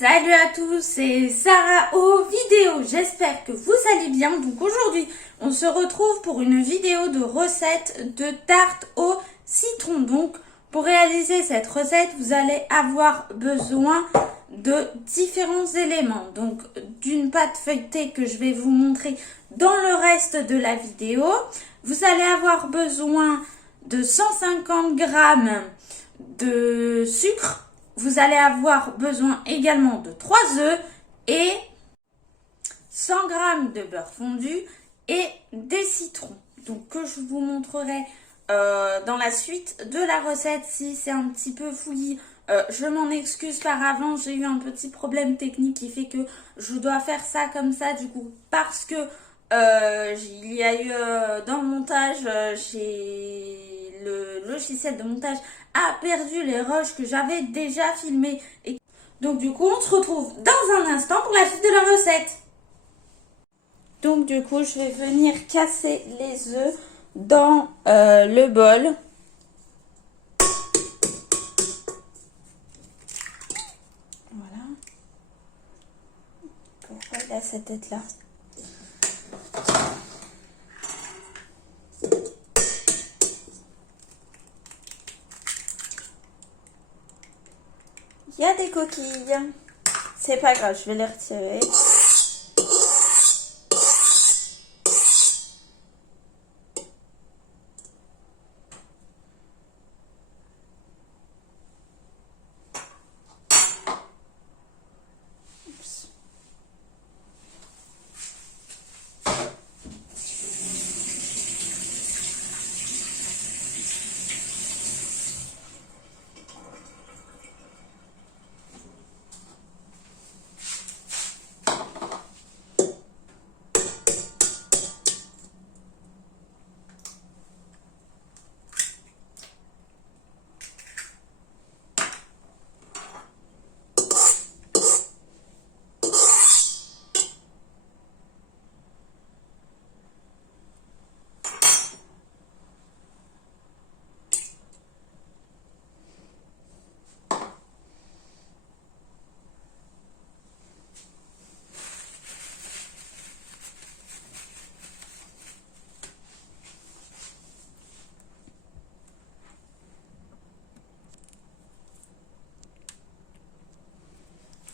Salut à tous, c'est Sarah aux vidéos. J'espère que vous allez bien. Donc aujourd'hui, on se retrouve pour une vidéo de recette de tarte au citron. Donc pour réaliser cette recette, vous allez avoir besoin de différents éléments. Donc d'une pâte feuilletée que je vais vous montrer dans le reste de la vidéo. Vous allez avoir besoin de 150 g de sucre. Vous allez avoir besoin également de 3 œufs et 100 g de beurre fondu et des citrons. Donc que je vous montrerai dans la suite de la recette. Si c'est un petit peu fouillis, je m'en excuse par avance. J'ai eu un petit problème technique qui fait que je dois faire ça comme ça du coup. Parce que il y a eu dans le montage, le logiciel de montage a perdu les rushs que j'avais déjà filmés. Et donc du coup, on se retrouve dans un instant pour la suite de la recette. Donc du coup, je vais venir casser les œufs dans le bol. Voilà. Pourquoi il a cette tête-là ? Il y a des coquilles. C'est pas grave, je vais les retirer.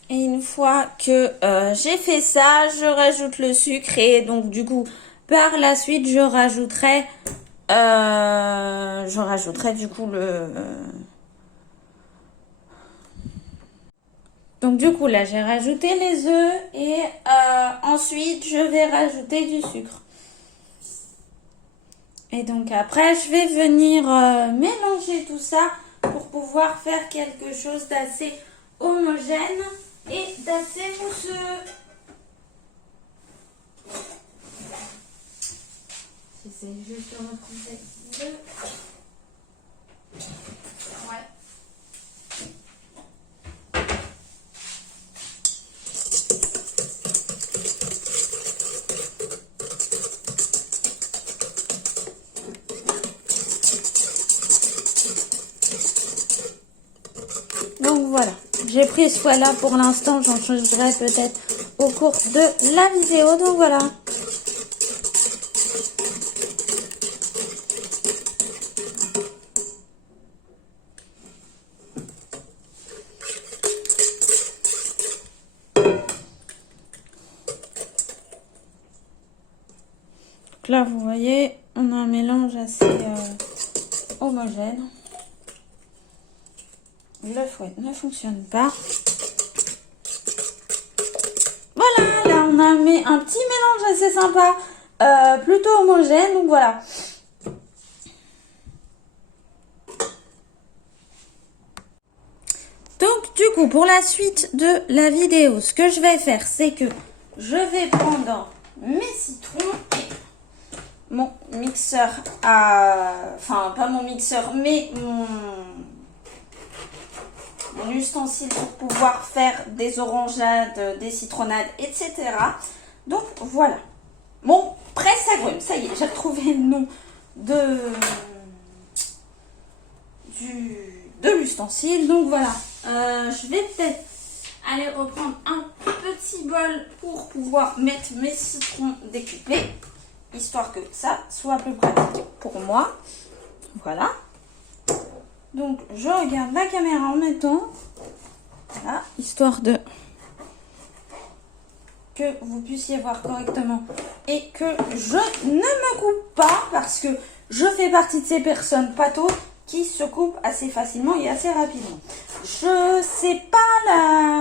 Et une fois que j'ai fait ça, je rajoute le sucre et donc du coup, par la suite, je rajouterai du coup le... Donc du coup, là, j'ai rajouté les œufs et ensuite, je vais rajouter du sucre. Et donc après, je vais venir mélanger tout ça pour pouvoir faire quelque chose d'assez homogène et d'assez mousseux. J'essaie juste de retrouver le... Ouais. Donc voilà, j'ai pris ce fois-là pour l'instant, j'en changerai peut-être au cours de la vidéo, donc voilà. Donc là, vous voyez, on a un mélange assez homogène. Le fouet ne fonctionne pas. Voilà, là on a mis un petit mélange assez sympa, plutôt homogène, donc voilà. Donc du coup, pour la suite de la vidéo, ce que je vais faire, c'est que je vais prendre mes citrons et mon mixeur à... Enfin, pas mon mixeur, mais mon ustensile pour pouvoir faire des orangeades, des citronnades, etc. Donc voilà, mon presse-agrumes, ça y est, j'ai retrouvé le nom de l'ustensile. Donc voilà, je vais peut-être aller reprendre un petit bol pour pouvoir mettre mes citrons découpés, histoire que ça soit plus pratique pour moi. Voilà. Donc, je regarde la caméra en même temps. Voilà, histoire de que vous puissiez voir correctement et que je ne me coupe pas parce que je fais partie de ces personnes pâteaux qui se coupent assez facilement et assez rapidement. Je sais pas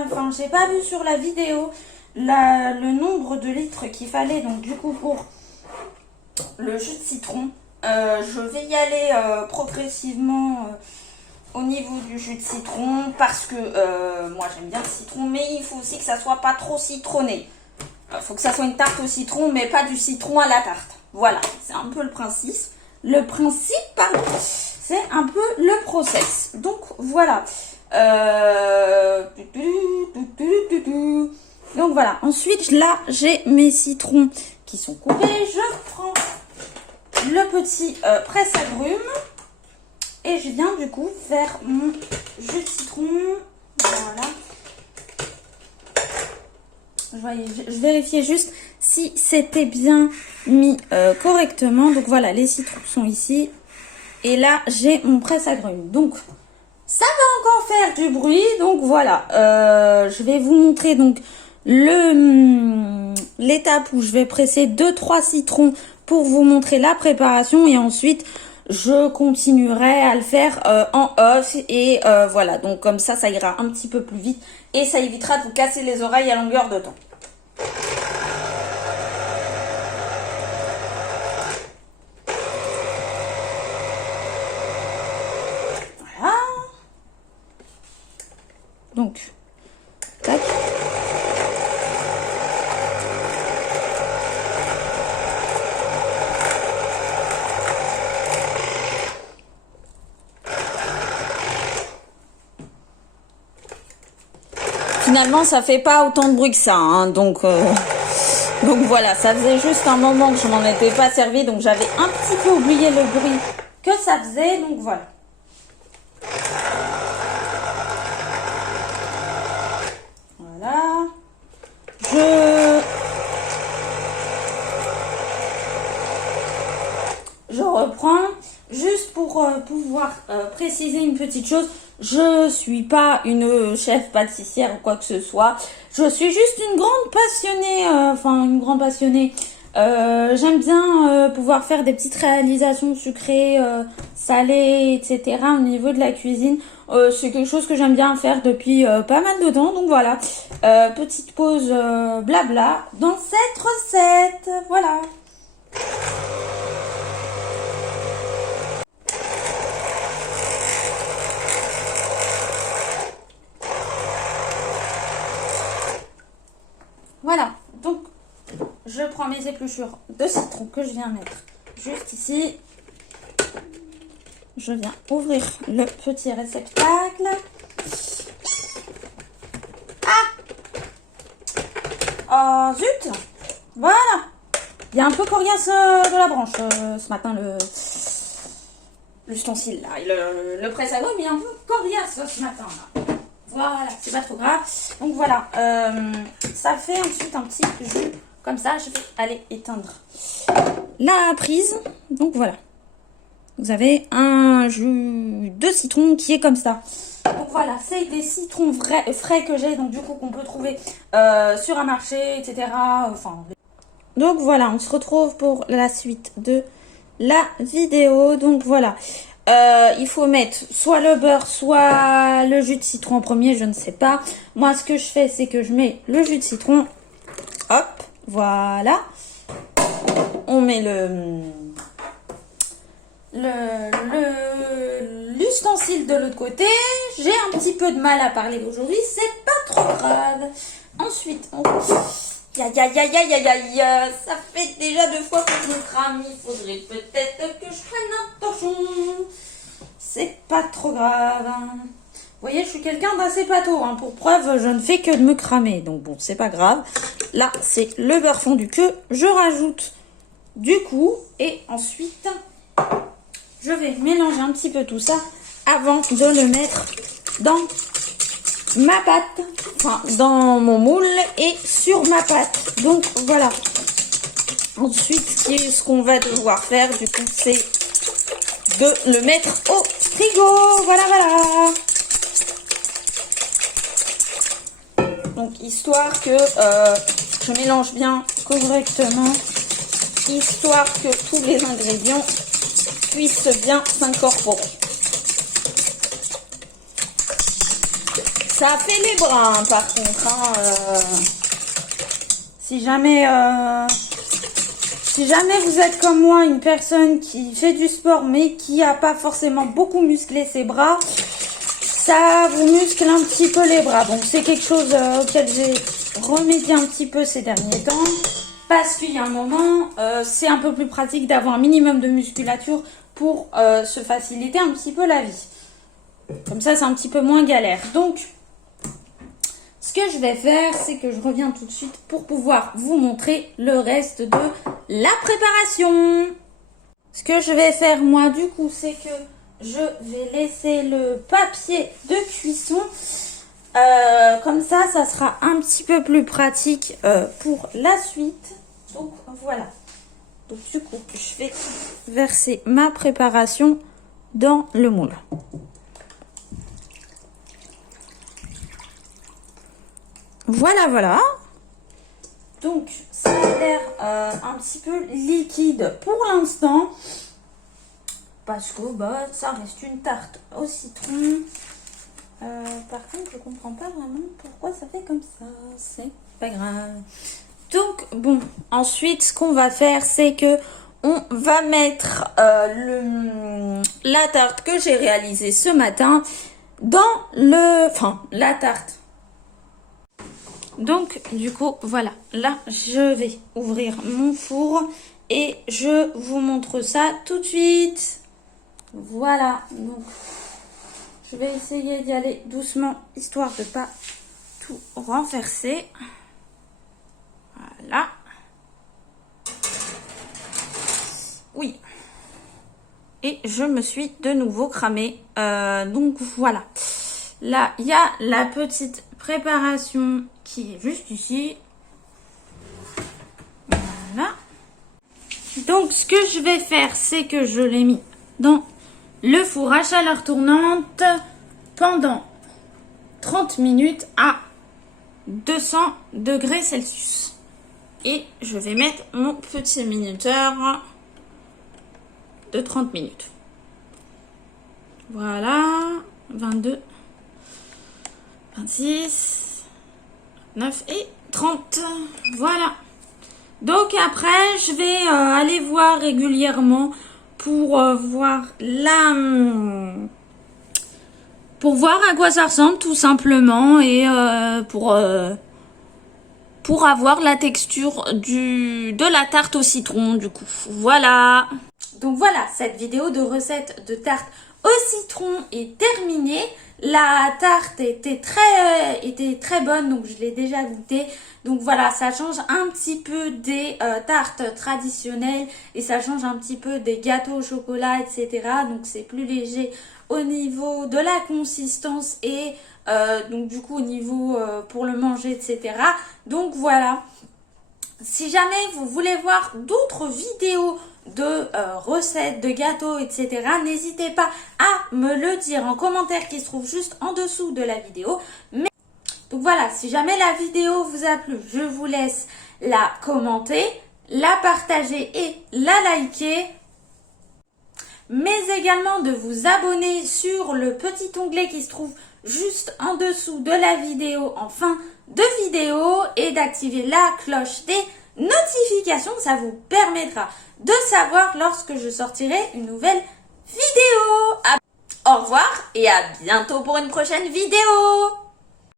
enfin, j'ai pas vu sur la vidéo le nombre de litres qu'il fallait, donc du coup pour le jus de citron. Je vais y aller progressivement au niveau du jus de citron parce que moi j'aime bien le citron, mais il faut aussi que ça soit pas trop citronné. Il faut que ça soit une tarte au citron, mais pas du citron à la tarte. Voilà, c'est un peu le principe. Le principe, pardon, c'est un peu le process. Donc voilà. Donc voilà. Ensuite, là, j'ai mes citrons qui sont coupés. Je prends le petit presse-agrumes et je viens du coup faire mon jus de citron. Voilà. Je vérifiais juste si c'était bien mis correctement. Donc voilà, les citrons sont ici. Et là, j'ai mon presse-agrumes. Donc, ça va encore faire du bruit. Donc voilà, je vais vous montrer donc l'étape où je vais presser 2-3 citrons pour vous montrer la préparation. Et ensuite, je continuerai à le faire en off. Et voilà, donc comme ça ira un petit peu plus vite. Et ça évitera de vous casser les oreilles à longueur de temps. Voilà. Donc, tac. Finalement, ça fait pas autant de bruit que ça, hein, donc voilà, ça faisait juste un moment que je m'en étais pas servi, donc j'avais un petit peu oublié le bruit que ça faisait, donc voilà. Voilà. Je reprends, juste pour pouvoir préciser une petite chose. Je suis pas une chef pâtissière ou quoi que ce soit. Je suis juste une grande passionnée. J'aime bien pouvoir faire des petites réalisations sucrées, salées, etc. au niveau de la cuisine. C'est quelque chose que j'aime bien faire depuis pas mal de temps. Donc voilà, petite pause blabla dans cette recette. Voilà. Voilà, donc je prends mes épluchures de citron que je viens mettre juste ici. Je viens ouvrir le petit réceptacle. Ah! Oh zut! Voilà! Il y a un peu coriace de la branche ce matin, l'ustensile là. Le presse-agrumes, il y a un peu coriace ce matin là. Voilà, c'est pas trop grave. Donc voilà, ça fait ensuite un petit jus comme ça. Je vais aller éteindre la prise. Donc voilà, vous avez un jus de citron qui est comme ça. Donc voilà, c'est des citrons frais que j'ai, donc du coup qu'on peut trouver sur un marché, etc. Enfin, donc voilà, on se retrouve pour la suite de la vidéo. Donc voilà. Il faut mettre soit le beurre, soit le jus de citron en premier, je ne sais pas. Moi, ce que je fais, c'est que je mets le jus de citron. Hop, voilà. On met l'ustensile de l'autre côté. J'ai un petit peu de mal à parler aujourd'hui, c'est pas trop grave. Ensuite, aïe, ça fait déjà 2 fois que je me crame. Il faudrait peut-être que je prenne attention. C'est pas trop grave. Vous voyez, je suis quelqu'un d'assez pâteau. Hein. Pour preuve, je ne fais que de me cramer. Donc bon, c'est pas grave. Là, c'est le beurre fondu que je rajoute du coup. Et ensuite, je vais mélanger un petit peu tout ça avant de le mettre dans ma pâte, enfin dans mon moule et sur ma pâte. Donc voilà. Ensuite, ce qu'on va devoir faire, du coup, c'est de le mettre au frigo. Voilà, voilà. Donc, histoire que je mélange bien correctement, histoire que tous les ingrédients puissent bien s'incorporer. Ça fait les bras, hein, par contre. Hein, si jamais vous êtes comme moi, une personne qui fait du sport, mais qui n'a pas forcément beaucoup musclé ses bras, ça vous muscle un petit peu les bras. Donc, c'est quelque chose auquel j'ai remédié un petit peu ces derniers temps. Parce qu'il y a un moment, c'est un peu plus pratique d'avoir un minimum de musculature pour se faciliter un petit peu la vie. Comme ça, c'est un petit peu moins galère. Donc, ce que je vais faire, c'est que je reviens tout de suite pour pouvoir vous montrer le reste de la préparation. Ce que je vais faire, moi, du coup, c'est que je vais laisser le papier de cuisson. Comme ça, ça sera un petit peu plus pratique pour la suite. Donc, voilà. Donc, du coup, je vais verser ma préparation dans le moule. Voilà, voilà. Donc, ça a l'air un petit peu liquide pour l'instant. Parce que bah, ça reste une tarte au citron. Par contre, je comprends pas vraiment pourquoi ça fait comme ça. C'est pas grave. Donc, bon, ensuite, ce qu'on va faire, c'est que on va mettre la tarte que j'ai réalisée ce matin dans la tarte. Donc, du coup, voilà. Là, je vais ouvrir mon four et je vous montre ça tout de suite. Voilà. Donc, je vais essayer d'y aller doucement, histoire de pas tout renverser. Voilà. Oui. Et je me suis de nouveau cramée. Donc, voilà. Là, il y a la petite préparation qui est juste ici. Voilà. Donc, ce que je vais faire, c'est que je l'ai mis dans le four à chaleur tournante pendant 30 minutes à 200 degrés Celsius. Et je vais mettre mon petit minuteur de 30 minutes. Voilà. 22, 26, 9 et 30. Voilà. Donc après, je vais aller voir régulièrement pour voir à quoi ça ressemble tout simplement et pour avoir la texture de la tarte au citron du coup. Voilà. Donc voilà, cette vidéo de recette de tarte au citron est terminée. La tarte était très bonne, donc je l'ai déjà goûtée. Donc voilà, ça change un petit peu des tartes traditionnelles et ça change un petit peu des gâteaux au chocolat, etc. Donc c'est plus léger au niveau de la consistance et donc du coup au niveau pour le manger, etc. Donc voilà. Si jamais vous voulez voir d'autres vidéos de recettes, de gâteaux, etc., n'hésitez pas à me le dire en commentaire qui se trouve juste en dessous de la vidéo. Donc voilà, si jamais la vidéo vous a plu, je vous laisse la commenter, la partager et la liker. Mais également de vous abonner sur le petit onglet qui se trouve juste en dessous de la vidéo en fin de vidéo et d'activer la cloche des notifications. Ça vous permettra de savoir lorsque je sortirai une nouvelle vidéo. Au revoir et à bientôt pour une prochaine vidéo.